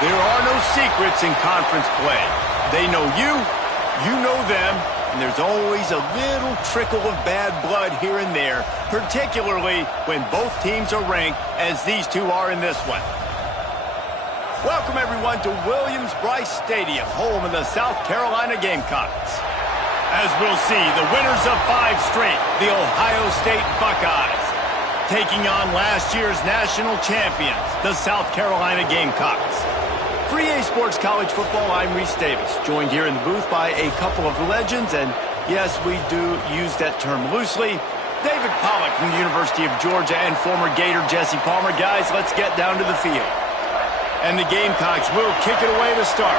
There are no secrets in conference play. They know you, you know them, and there's always a little trickle of bad blood here and there, particularly when both teams are ranked as these two are in this one. Welcome, everyone, to Williams-Brice Stadium, home of the South Carolina Gamecocks. As we'll see, the winners of 5 straight, the Ohio State Buckeyes, taking on last year's national champions, the South Carolina Gamecocks. For EA Sports College Football, I'm Reese Davis, joined here in the booth by a couple of legends, and yes, we do use that term loosely. David Pollack from the University of Georgia and former Gator Jesse Palmer. Guys, let's get down to the field. And the Gamecocks will kick it away to start.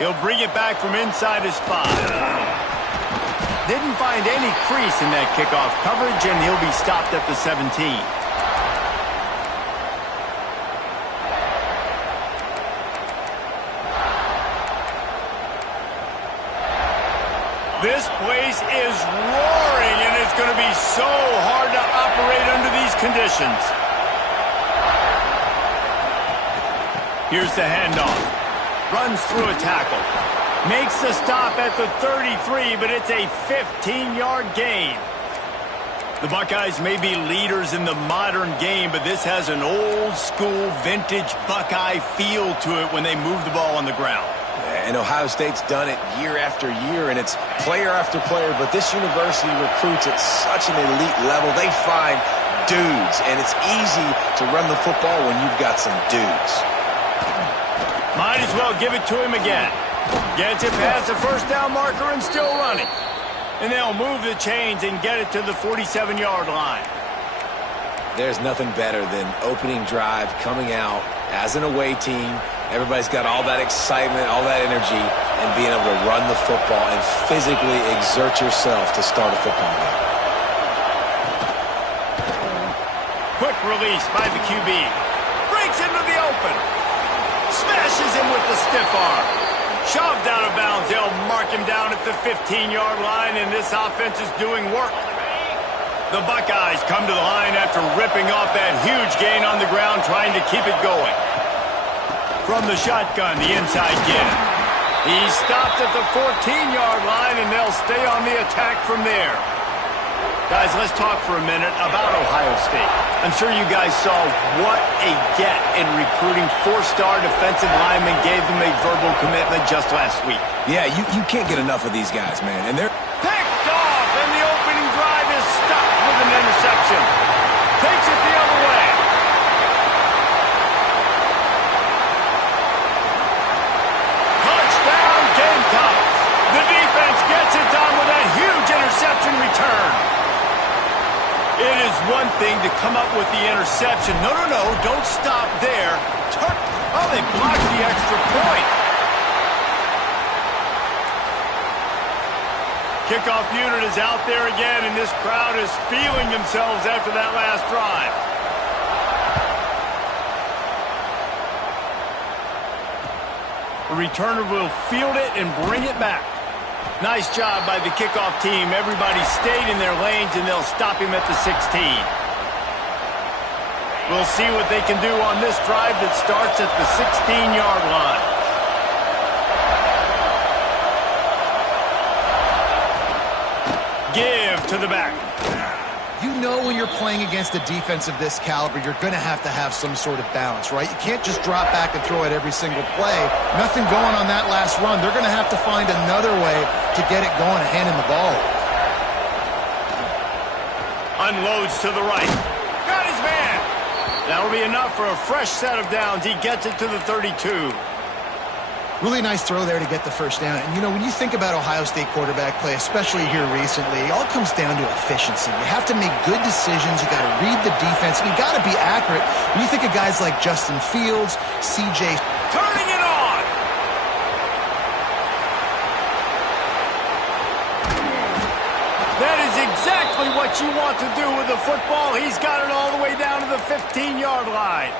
He'll bring it back from inside his spot. Didn't find any crease in that kickoff coverage, and he'll be stopped at the 17. This place is roaring, and it's going to be so hard to operate under these conditions. Here's the handoff. Runs through a tackle. Makes the stop at the 33, but it's a 15-yard gain. The Buckeyes may be leaders in the modern game, but this has an old-school, vintage Buckeye feel to it when they move the ball on the ground. And Ohio State's done it year after year, and it's player after player, but this university recruits at such an elite level. They find dudes, and it's easy to run the football when you've got some dudes. Might as well give it to him again. Gets it past the first down marker and still running. And they'll move the chains and get it to the 47-yard line. There's nothing better than opening drive, coming out as an away team. Everybody's got all that excitement, all that energy, and being able to run the football and physically exert yourself to start a football game. Quick release by the QB. Breaks into the open. Smashes him with the stiff arm. Shoved out of bounds. They'll mark him down at the 15-yard line, and this offense is doing work. The Buckeyes come to the line after ripping off that huge gain on the ground, trying to keep it going. From the shotgun, the inside give. He's stopped at the 14-yard line, and they'll stay on the attack from there. Guys, let's talk for a minute about Ohio State. I'm sure you guys saw what a get in recruiting 4-star defensive linemen gave them a verbal commitment just last week. Yeah, you can't get enough of these guys, man. And they're picked off, and the opening drive is stopped with an interception. Takes it the other way. Touchdown, Gamecocks. The defense gets it done with that huge interception return. It is one thing to come up with the interception. No, don't stop there. Oh, they blocked the extra point. Kickoff unit is out there again, and this crowd is feeling themselves after that last drive. The returner will field it and bring it back. Nice job by the kickoff team. Everybody stayed in their lanes, and they'll stop him at the 16. We'll see what they can do on this drive that starts at the 16-yard line. Give to the back. You know when you're playing against a defense of this caliber, you're going to have some sort of balance, right? You can't just drop back and throw it every single play. Nothing going on that last run. They're going to have to find another way to get it going and hand him the ball. Unloads to the right. Got his man. That'll be enough for a fresh set of downs. He gets it to the 32. Really nice throw there to get the first down. And, you know, when you think about Ohio State quarterback play, especially here recently, it all comes down to efficiency. You have to make good decisions. You got to read the defense. And you got to be accurate. When you think of guys like Justin Fields, CJ. Turning it on. That is exactly what you want to do with the football. He's got it all the way down to the 15-yard line.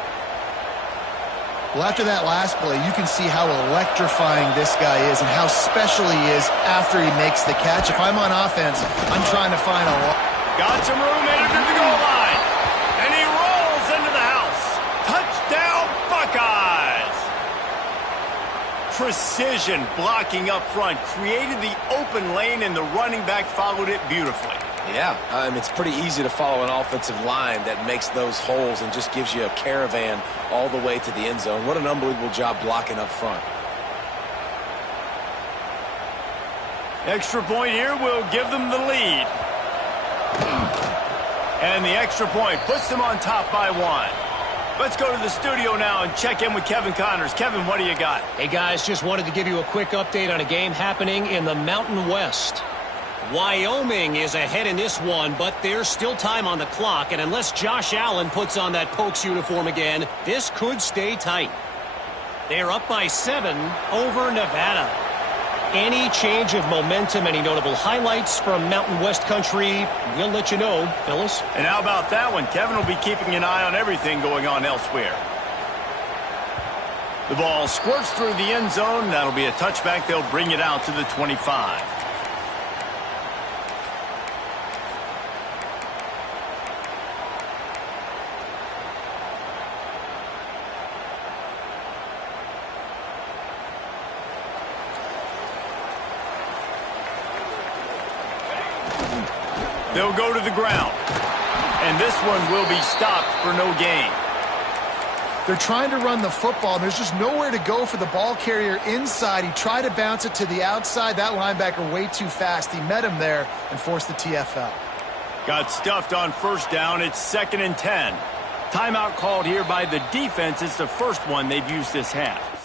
Well, after that last play, you can see how electrifying this guy is and how special he is after he makes the catch. If I'm on offense, I'm trying to find a lot. Got some room, headed to the goal line. And he rolls into the house. Touchdown, Buckeyes! Precision blocking up front created the open lane, and the running back followed it beautifully. Yeah, it's pretty easy to follow an offensive line that makes those holes and just gives you a caravan all the way to the end zone. What an unbelievable job blocking up front. Extra point here will give them the lead. And the extra point puts them on top by 1. Let's go to the studio now and check in with Kevin Connors. Kevin, what do you got? Hey, guys, just wanted to give you a quick update on a game happening in the Mountain West. Wyoming is ahead in this one, but there's still time on the clock, and unless Josh Allen puts on that Pokes uniform again, this could stay tight. They're up by 7 over Nevada. Any change of momentum, any notable highlights from Mountain West country, we'll let you know, fellas. And how about that one? Kevin will be keeping an eye on everything going on elsewhere. The ball squirts through the end zone. That'll be a touchback. They'll bring it out to the 25. They'll go to the ground. And this one will be stopped for no gain. They're trying to run the football, and there's just nowhere to go for the ball carrier inside. He tried to bounce it to the outside. That linebacker way too fast. He met him there and forced the TFL. Got stuffed on first down. It's 2nd and 10. Timeout called here by the defense. It's the first one they've used this half.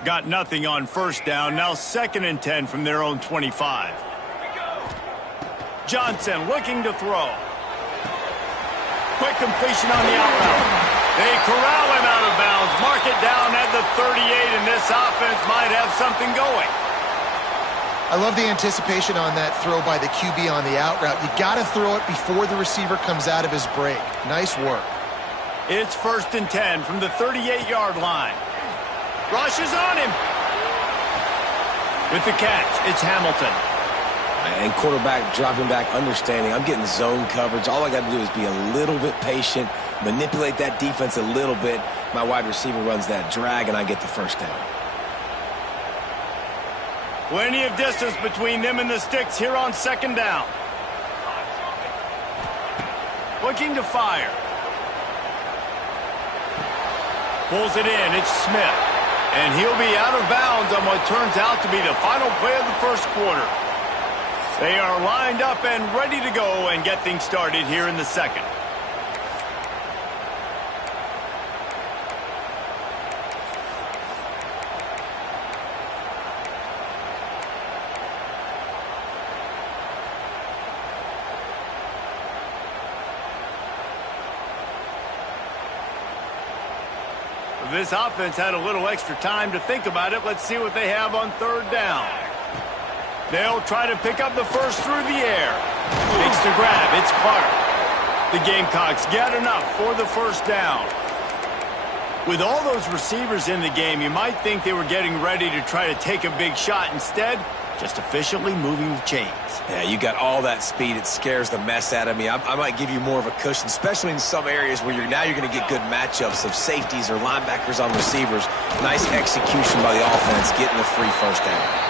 Got nothing on first down. Now 2nd and 10 from their own 25. Johnson looking to throw. Quick completion on the out route. They corral him out of bounds. Mark it down at the 38, and this offense might have something going. I love the anticipation on that throw by the QB on the out route. You got to throw it before the receiver comes out of his break. Nice work. It's 1st and 10 from the 38-yard line. Rushes on him. With the catch, it's Hamilton. And quarterback dropping back, understanding. I'm getting zone coverage. All I got to do is be a little bit patient, manipulate that defense a little bit. My wide receiver runs that drag, and I get the first down. Plenty of distance between them and the sticks here on 2nd down. Looking to fire. Pulls it in. It's Smith. And he'll be out of bounds on what turns out to be the final play of the first quarter. They are lined up and ready to go and get things started here in the second. This offense had a little extra time to think about it. Let's see what they have on 3rd down. They'll try to pick up the first through the air. Makes the grab. It's Clark. The Gamecocks get enough for the first down. With all those receivers in the game, you might think they were getting ready to try to take a big shot. Instead, just efficiently moving the chains. Yeah, you got all that speed. It scares the mess out of me. I might give you more of a cushion, especially in some areas where you're going to get good matchups of safeties or linebackers on receivers. Nice execution by the offense, getting the free first down.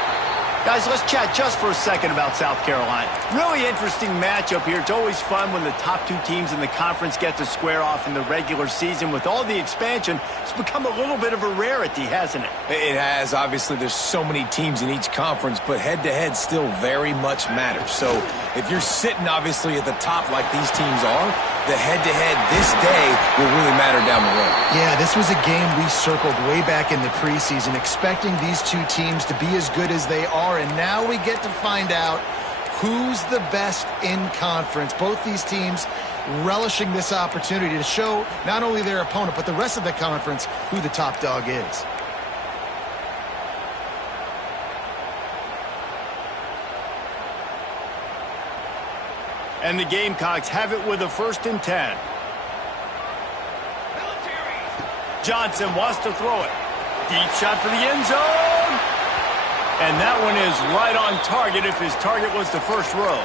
Guys, let's chat just for a second about South Carolina. Really interesting matchup here. It's always fun when the top two teams in the conference get to square off in the regular season. With all the expansion, it's become a little bit of a rarity, hasn't it? It has. Obviously, there's so many teams in each conference, but head-to-head still very much matters. So if you're sitting, obviously, at the top like these teams are, the head-to-head this day will really matter down the road. Yeah, this was a game we circled way back in the preseason, expecting these two teams to be as good as they are, and now we get to find out who's the best in conference. Both these teams relishing this opportunity to show not only their opponent, but the rest of the conference who the top dog is. And the Gamecocks have it with a 1st and 10. Johnson wants to throw it. Deep shot for the end zone. And that one is right on target if his target was the first row.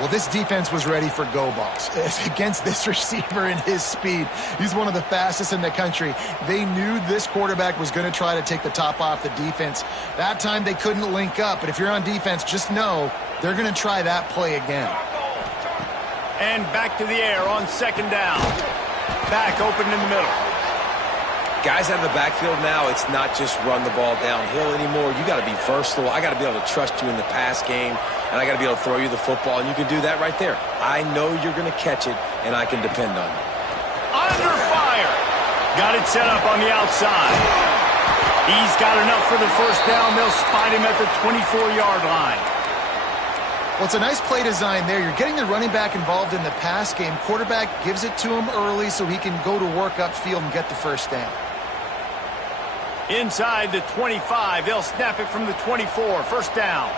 Well, this defense was ready for go balls. Against this receiver and his speed, he's one of the fastest in the country. They knew this quarterback was going to try to take the top off the defense. That time they couldn't link up, but if you're on defense, just know they're going to try that play again. And back to the air on 2nd down. Back open in the middle. Guys out of the backfield now, it's not just run the ball downhill anymore. You got to be versatile. I got to be able to trust you in the pass game, and I got to be able to throw you the football, and you can do that right there. I know you're going to catch it, and I can depend on you. Under fire. Got it set up on the outside. He's got enough for the 1st down. They'll spot him at the 24-yard line. Well, it's a nice play design there. You're getting the running back involved in the pass game. Quarterback gives it to him early so he can go to work upfield and get the 1st down. Inside the 25, they'll snap it from the 24, 1st down.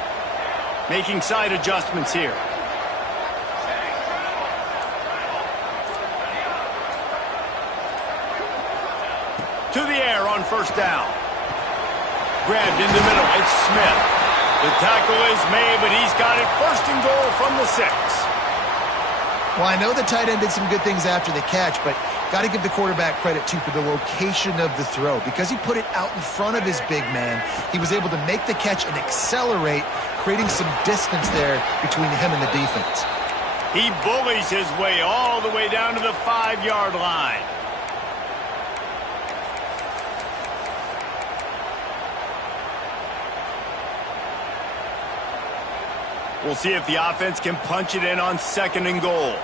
Making side adjustments here. To the air on 1st down. Grabbed in the middle, it's Smith. The tackle is made, but he's got it 1st and goal from the 6. Well, I know the tight end did some good things after the catch, but got to give the quarterback credit, too, for the location of the throw. Because he put it out in front of his big man, he was able to make the catch and accelerate, creating some distance there between him and the defense. He bullies his way all the way down to the 5-yard line. We'll see if the offense can punch it in on 2nd and goal.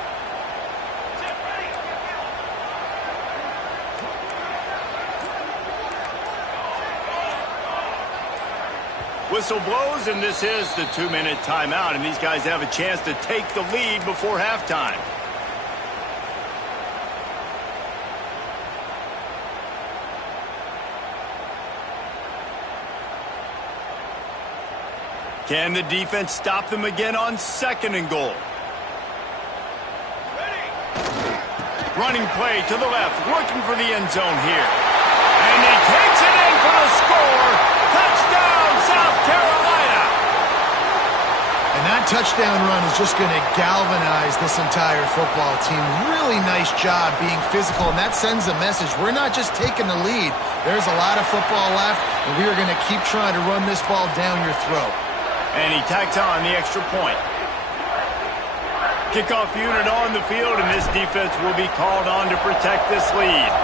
Whistle blows, and this is the 2-minute timeout, and these guys have a chance to take the lead before halftime. Can the defense stop them again on 2nd and goal? Running play to the left, looking for the end zone here. And he takes it in for the score. Touchdown, South Carolina! And that touchdown run is just going to galvanize this entire football team. Really nice job being physical, and that sends a message. We're not just taking the lead. There's a lot of football left, and we are going to keep trying to run this ball down your throat. And he tacks on the extra point. Kickoff unit on the field, and this defense will be called on to protect this lead.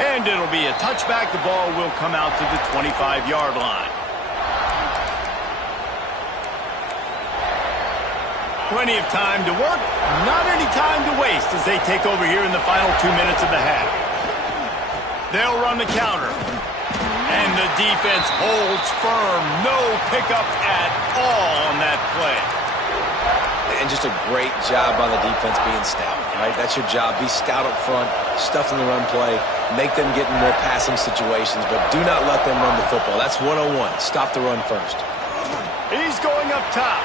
And it'll be a touchback. The ball will come out to the 25-yard line. Plenty of time to work, not any time to waste as they take over here in the final 2 minutes of the half. They'll run the counter. And the defense holds firm. No pickup at all on that play. And just a great job on the defense being stout, right? That's your job. Be stout up front, stuff in the run play, make them get in more passing situations, but do not let them run the football. That's 101. Stop the run first. He's going up top.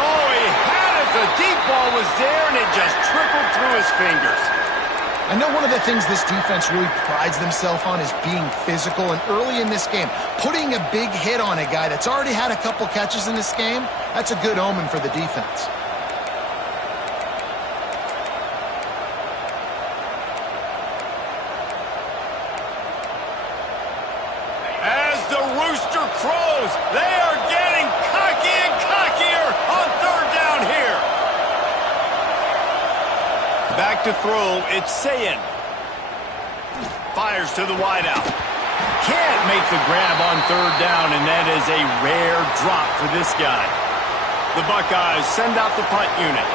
Oh, he had it. The deep ball was there, and it just trickled through his fingers. I know one of the things this defense really prides themselves on is being physical, and early in this game, putting a big hit on a guy that's already had a couple catches in this game, that's a good omen for the defense. As the rooster crows, they are getting cocky and cockier on third down here. Back to throw, it's Sayin. Fires to the wideout. Can't make the grab on third down, and that is a rare drop for this guy. The Buckeyes send out the punt unit.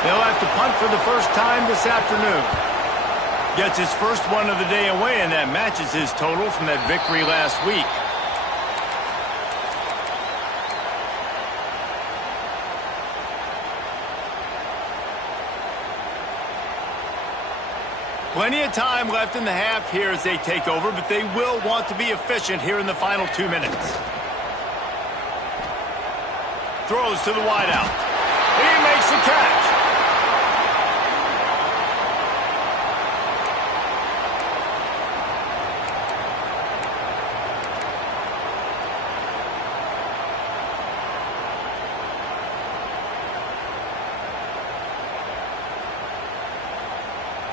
They'll have to punt for the first time this afternoon. Gets his first one of the day away, and that matches his total from that victory last week. Plenty of time left in the half here as they take over, but they will want to be efficient here in the final 2 minutes. Throws to the wideout. He makes the catch.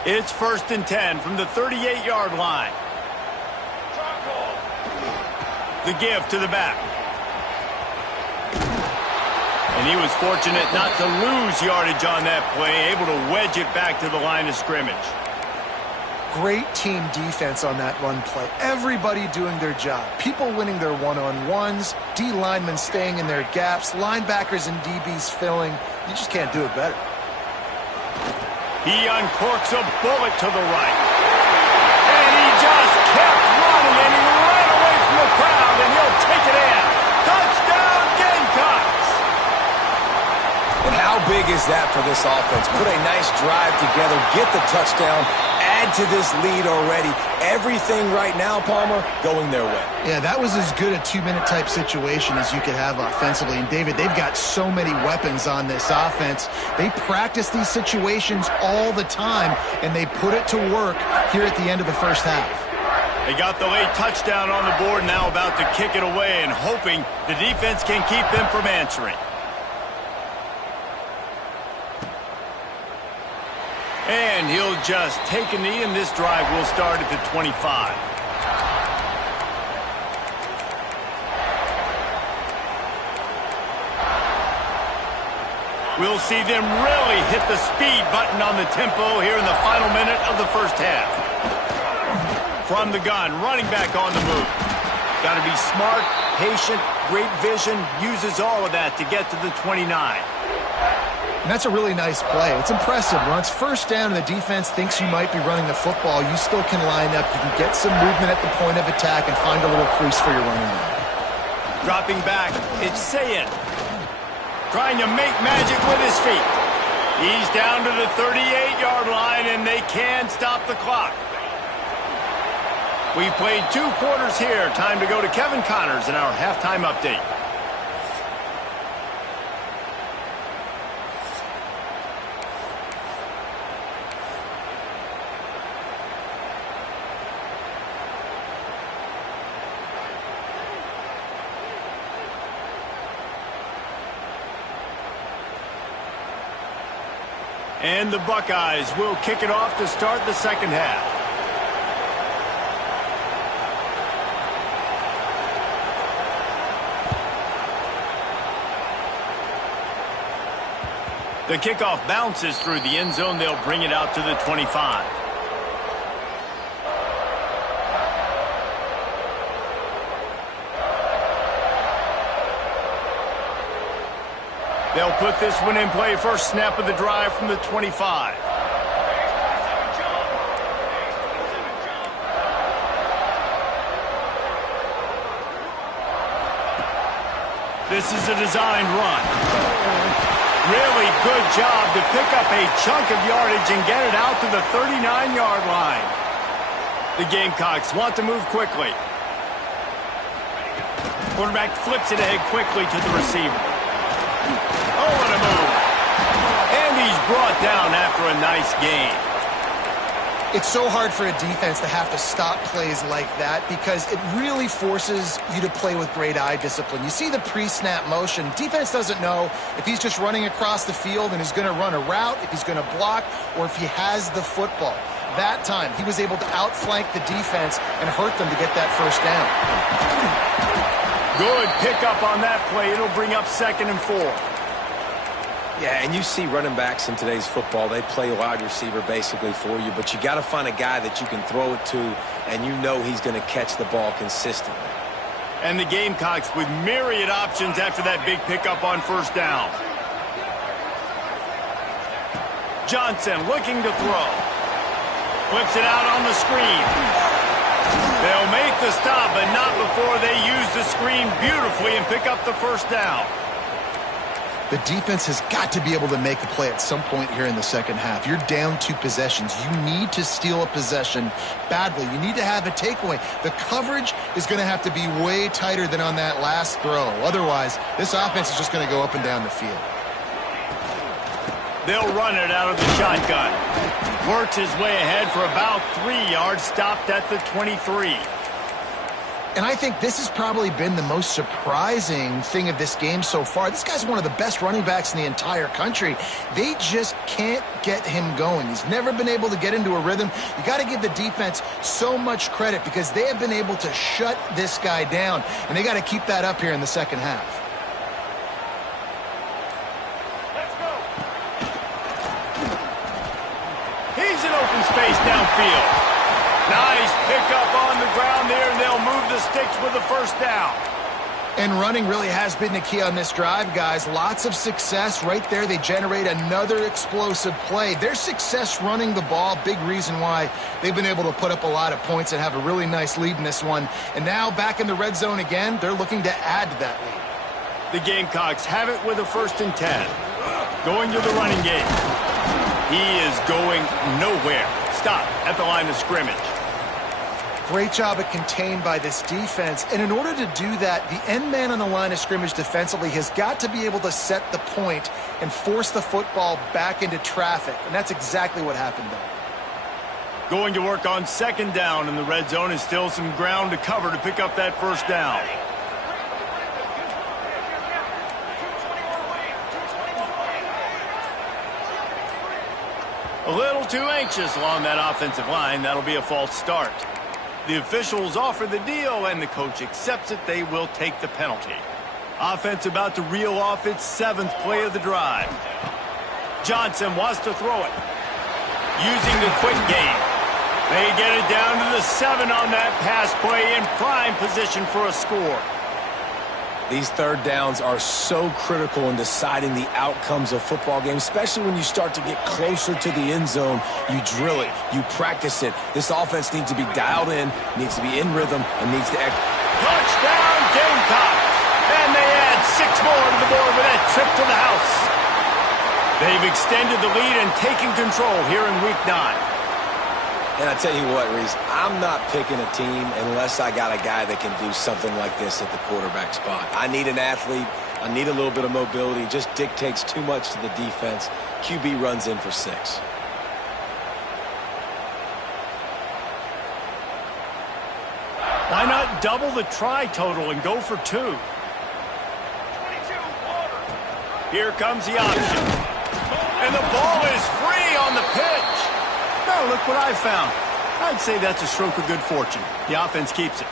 It's 1st and 10 from the 38-yard line. The give to the back. And he was fortunate not to lose yardage on that play, able to wedge it back to the line of scrimmage. Great team defense on that run play. Everybody doing their job. People winning their one-on-ones, D linemen staying in their gaps, linebackers and DBs filling. You just can't do it better. He uncorks a bullet to the right. And he just kept running, and he ran away from the crowd, and he'll take it in. Touchdown, Gamecocks! And how big is that for this offense? Put a nice drive together, get the touchdown, add to this lead already. Everything right now, Palmer, going their way. Yeah, that was as good a 2-minute type situation as you could have offensively. And, David, they've got so many weapons on this offense. They practice these situations all the time, and they put it to work here at the end of the first half. They got the late touchdown on the board, now about to kick it away and hoping the defense can keep them from answering. And he'll just take a knee, and this drive will start at the 25. We'll see them really hit the speed button on the tempo here in the final minute of the first half. From the gun, running back on the move. Got to be smart, patient, great vision, uses all of that to get to the 29. And that's a really nice play. It's impressive. When it's first down and the defense thinks you might be running the football, you still can line up. You can get some movement at the point of attack and find a little crease for your running back. Dropping back, it's Sayin. Trying to make magic with his feet. He's down to the 38-yard line, and they can stop the clock. We've played 2 quarters here. Time to go to Kevin Connors in our halftime update. And the Buckeyes will kick it off to start the second half. The kickoff bounces through the end zone. They'll bring it out to the 25. They'll put this one in play. First snap of the drive from the 25. This is a designed run. Really good job to pick up a chunk of yardage and get it out to the 39-yard line. The Gamecocks want to move quickly. Quarterback flips it ahead quickly to the receiver. Oh, what a move. And he's brought down after a nice gain. It's so hard for a defense to have to stop plays like that because it really forces you to play with great eye discipline. You see the pre-snap motion. Defense doesn't know if he's just running across the field and is going to run a route, if he's going to block, or if he has the football. That time, he was able to outflank the defense and hurt them to get that first down. Good pickup on that play. It'll bring up 2nd and 4. Yeah, and you see running backs in today's football, they play wide receiver basically for you, but you got to find a guy that you can throw it to, and you know he's going to catch the ball consistently. And the Gamecocks with myriad options after that big pickup on 1st down. Johnson looking to throw. Flips it out on the screen. They'll make the stop, but not before they use the screen beautifully and pick up the 1st down. The defense has got to be able to make a play at some point here in the second half. You're down 2 possessions. You need to steal a possession badly. You need to have a takeaway. The coverage is going to have to be way tighter than on that last throw. Otherwise, this offense is just going to go up and down the field. They'll run it out of the shotgun. Works his way ahead for about 3 yards, stopped at the 23. And I think this has probably been the most surprising thing of this game so far. This guy's one of the best running backs in the entire country. They just can't get him going. He's never been able to get into a rhythm. You got to give the defense so much credit because they have been able to shut this guy down, and they got to keep that up here in the second half. He's in open space downfield. Nice pickup on the ground there, and they'll move the sticks with the 1st down. And running really has been the key on this drive, guys. Lots of success right there. They generate another explosive play. Their success running the ball, big reason why they've been able to put up a lot of points and have a really nice lead in this one. And now back in the red zone again, they're looking to add to that lead. The Gamecocks have it with a 1st and 10. Going to the running game. He is going nowhere. Stop at the line of scrimmage. Great job at contained by this defense. And in order to do that, the end man on the line of scrimmage defensively has got to be able to set the point and force the football back into traffic. And that's exactly what happened there. Going to work on 2nd down in the red zone is still some ground to cover to pick up that 1st down. A little too anxious along that offensive line. That'll be a false start. The officials offer the deal, and the coach accepts it. They will take the penalty. Offense about to reel off its 7th play of the drive. Johnson wants to throw it. Using the quick game. They get it down to the 7 on that pass play in prime position for a score. These 3rd downs are so critical in deciding the outcomes of football games, especially when you start to get closer to the end zone. You drill it. You practice it. This offense needs to be dialed in, needs to be in rhythm, and needs to act. Touchdown, Gamecocks! And they add 6 more to the board with that trip to the house. They've extended the lead and taken control here in Week 9. And I tell you what, Reese, I'm not picking a team unless I got a guy that can do something like this at the quarterback spot. I need an athlete. I need a little bit of mobility. It just dictates too much to the defense. QB runs in for 6. Why not double the try total and go for 2? Here comes the option. And the ball is free on the pitch. Now look what I found. I'd say that's a stroke of good fortune. The offense keeps it.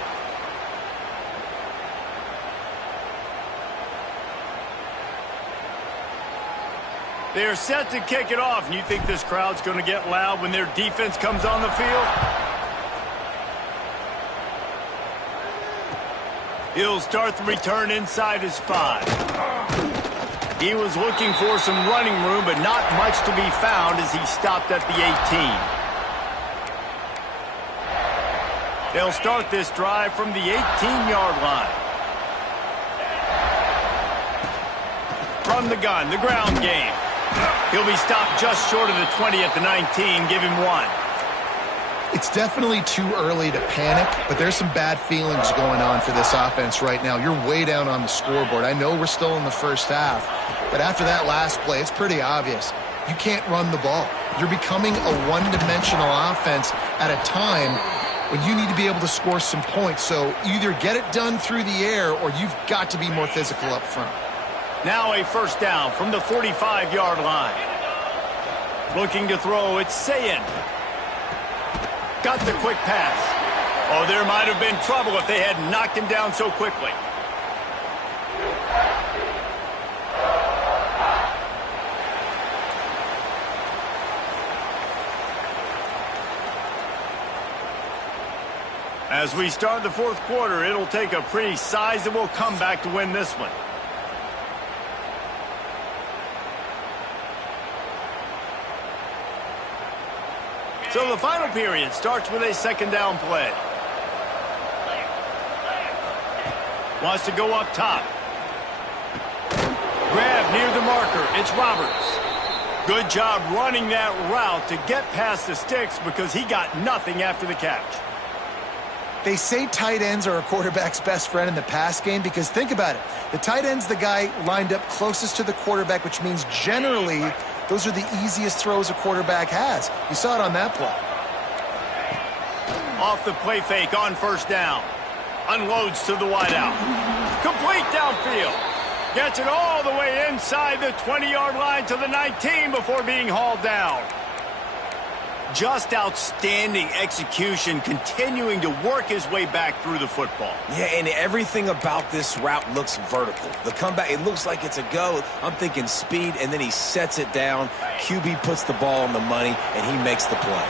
They're set to kick it off, and you think this crowd's going to get loud when their defense comes on the field? He'll start the return inside his 5. He was looking for some running room, but not much to be found as he stopped at the 18. They'll start this drive from the 18-yard line. From the gun, the ground game. He'll be stopped just short of the 20 at the 19. Give him 1. It's definitely too early to panic, but there's some bad feelings going on for this offense right now. You're way down on the scoreboard. I know we're still in the first half, but after that last play, it's pretty obvious. You can't run the ball. You're becoming a one-dimensional offense at a time when you need to be able to score some points. So either get it done through the air or you've got to be more physical up front. Now a first down from the 45-yard line. Looking to throw, it's Sayin. Got the quick pass. Oh, there might have been trouble if they had knocked him down so quickly. As we start the fourth quarter, it'll take a pretty sizable comeback to win this one. So the final period starts with a second down play. Wants to go up top. Grab near the marker. It's Roberts. Good job running that route to get past the sticks because he got nothing after the catch. They say tight ends are a quarterback's best friend in the pass game because think about it. The tight end's the guy lined up closest to the quarterback, which means generally those are the easiest throws a quarterback has. You saw it on that play. Off the play fake on first down. Unloads to the wideout. Complete downfield. Gets it all the way inside the 20-yard line to the 19 before being hauled down. Just outstanding execution, continuing to work his way back through the football. Yeah, and everything about this route looks vertical. The comeback, it looks like it's a go. I'm thinking speed, and then he sets it down. QB puts the ball on the money, and he makes the play.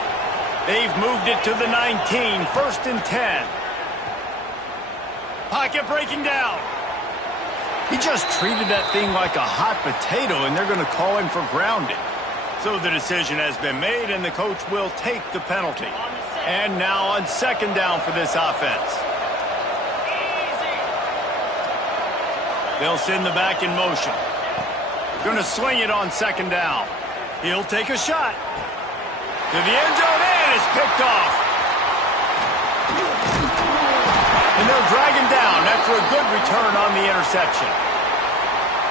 They've moved it to the 19, first and 10. Pocket breaking down. He just treated that thing like a hot potato, and they're going to call him for grounding. So the decision has been made, and the coach will take the penalty. And now on second down for this offense. They'll send the back in motion. Going to sling it on second down. He'll take a shot. To the end zone, and it's picked off. And they'll drag him down after a good return on the interception.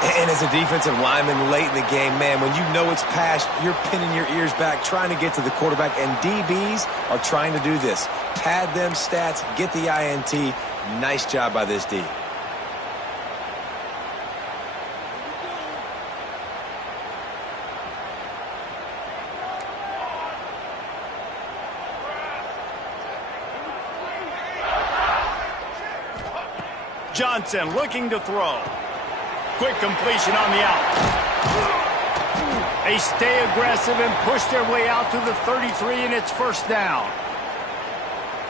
And as a defensive lineman late in the game, man, when you know it's past, you're pinning your ears back, trying to get to the quarterback, and DBs are trying to do this. Pad them stats, get the INT. Nice job by this D. Johnson looking to throw. Quick completion on the out. They stay aggressive and push their way out to the 33, and it's first down.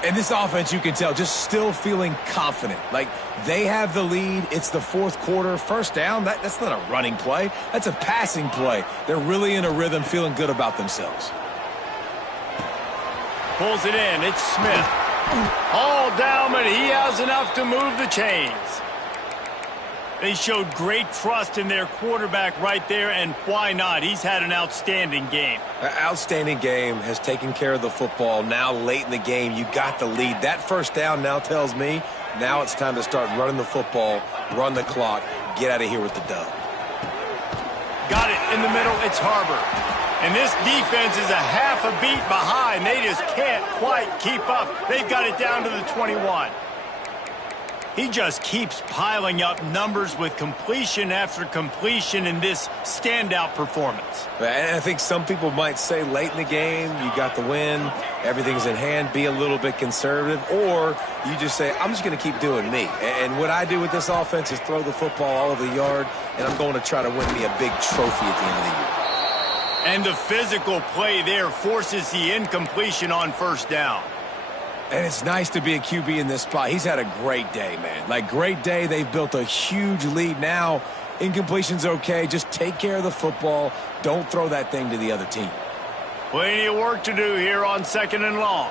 And this offense, you can tell, just still feeling confident. Like, they have the lead. It's the fourth quarter. First down, that's not a running play. That's a passing play. They're really in a rhythm, feeling good about themselves. Pulls it in. It's Smith. All down, but he has enough to move the chains. They showed great trust in their quarterback right there, and why not? He's had an outstanding game. Outstanding game, has taken care of the football. Now late in the game, you got the lead. That first down now tells me now it's time to start running the football, run the clock, get out of here with the dub. Got it in the middle. It's Harbor. And this defense is a half a beat behind. They just can't quite keep up. They've got it down to the 21. He just keeps piling up numbers with completion after completion in this standout performance. And I think some people might say late in the game, you got the win, everything's in hand, be a little bit conservative, or you just say, I'm just going to keep doing me. And what I do with this offense is throw the football all over the yard, and I'm going to try to win me a big trophy at the end of the year. And the physical play there forces the incompletion on first down. And it's nice to be a QB in this spot. He's had a great day, man. Like, great day. They've built a huge lead. Now, incompletion's okay. Just take care of the football. Don't throw that thing to the other team. Plenty of work to do here on second and long.